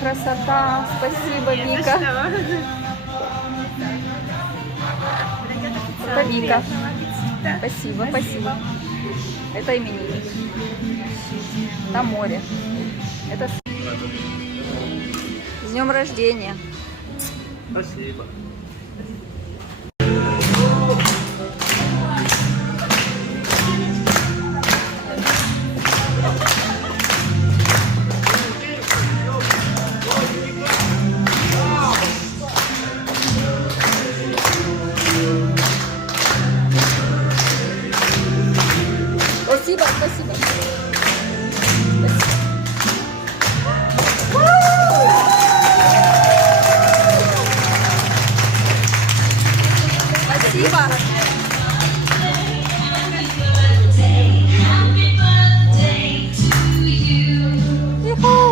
красота! Спасибо, Вика. Это Вика. Спасибо, спасибо. Это именинник. Там море. Это с днем рождения. Спасибо. Спасибо, спасибо.